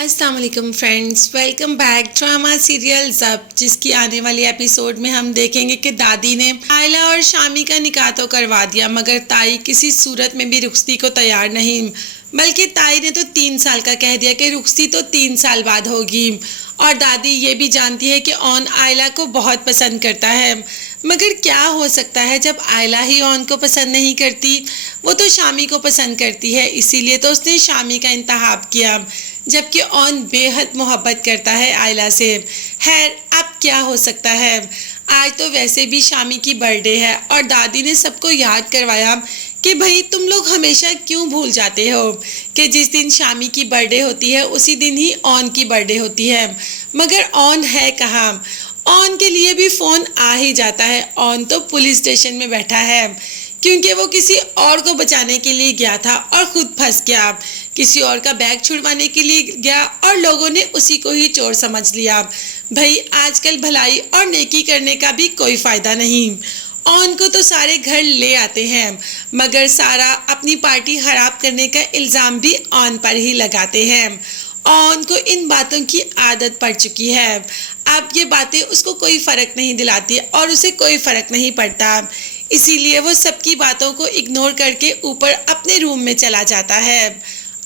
अस्सलाम वालेकुम friends, welcome back drama serial ज़ब्त, जिसकी आने वाली एपिसोड में हम देखेंगे कि दादी ने आयला और शामी का निकाह तो करवा दिया, मगर ताई किसी सूरत में भी रुखसती को तैयार नहीं। बल्कि ताई ने तो 3 साल का कह दिया कि रुखसती तो 3 साल बाद होगी। और दादी ये भी जानती है कि ऑन आयला को बहुत पसंद करता है, मगर क्या हो सकता है जब आयला ही ऑन को पसंद नहीं करती। वो तो शामी को पसंद करती है, इसीलिए तो उसने शामी का इंतखाब किया, जबकि ऑन बेहद मोहब्बत करता है आयला से। खैर, अब क्या हो सकता है। आज तो वैसे भी शामी की बर्थडे है और दादी ने सबको याद करवाया कि भाई तुम लोग हमेशा क्यों भूल जाते हो कि जिस दिन शामी की बर्थडे होती है उसी दिन ही ऑन की बर्थडे होती है। मगर ऑन है कहाँ। ऑन के लिए भी फ़ोन आ ही जाता है। ऑन तो पुलिस स्टेशन में बैठा है, क्योंकि वो किसी और को बचाने के लिए गया था और खुद फंस गया। किसी और का बैग छुड़वाने के लिए गया और लोगों ने उसी को ही चोर समझ लिया। भाई आजकल भलाई और नेकी करने का भी कोई फ़ायदा नहीं। ऑन को तो सारे घर ले आते हैं, मगर सारा अपनी पार्टी खराब करने का इल्ज़ाम भी ऑन पर ही लगाते हैं। ऑन को इन बातों की आदत पड़ चुकी है। अब ये बातें उसको कोई फ़र्क नहीं दिलाती और उसे कोई फ़र्क नहीं पड़ता, इसीलिए वो सबकी बातों को इग्नोर करके ऊपर अपने रूम में चला जाता है।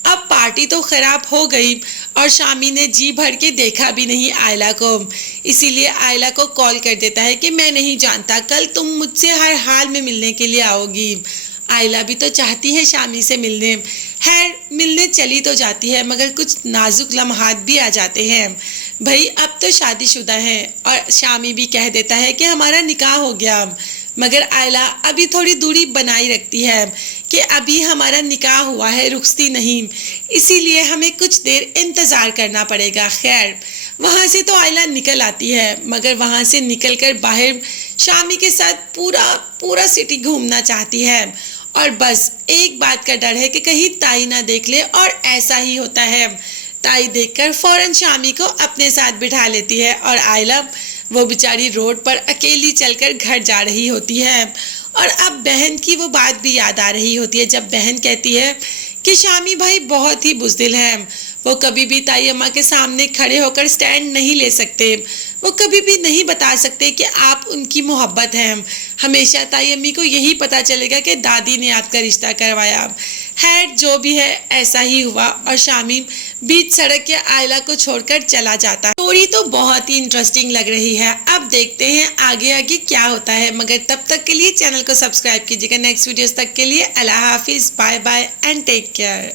अब पार्टी तो खराब हो गई और शामी ने जी भर के देखा भी नहीं आयला को, इसीलिए आयला को कॉल कर देता है कि मैं नहीं जानता, कल तुम मुझसे हर हाल में मिलने के लिए आओगी। आयला भी तो चाहती है शामी से मिलने। खैर, मिलने चली तो जाती है, मगर कुछ नाजुक लम्हात भी आ जाते हैं। भाई अब तो शादीशुदा है और शामी भी कह देता है कि हमारा निकाह हो गया, मगर आयला अभी थोड़ी दूरी बनाई रखती है कि अभी हमारा निकाह हुआ है, रुखसती नहीं, इसीलिए हमें कुछ देर इंतज़ार करना पड़ेगा। खैर, वहाँ से तो आयला निकल आती है, मगर वहाँ से निकलकर बाहर शामी के साथ पूरा सिटी घूमना चाहती है और बस एक बात का डर है कि कहीं ताई ना देख ले। और ऐसा ही होता है। ताई देखकर फौरन शामी को अपने साथ बिठा लेती है और आयला वो बेचारी रोड पर अकेली चलकर घर जा रही होती है। और अब बहन की वो बात भी याद आ रही होती है, जब बहन कहती है कि शामी भाई बहुत ही बुज़दिल है, वो कभी भी ताई अम्मा के सामने खड़े होकर स्टैंड नहीं ले सकते, वो कभी भी नहीं बता सकते कि आप उनकी मोहब्बत हैं। हमेशा ताई अम्मी को यही पता चलेगा कि दादी ने आपका रिश्ता करवाया। खैर, जो भी है ऐसा ही हुआ और शामी बीच सड़क के आयला को छोड़कर चला जाता है। स्टोरी तो बहुत ही इंटरेस्टिंग लग रही है। अब देखते हैं आगे आगे क्या होता है, मगर तब तक के लिए चैनल को सब्सक्राइब कीजिएगा। नेक्स्ट वीडियोस तक के लिए अल्लाह हाफिज़, bye bye and take care.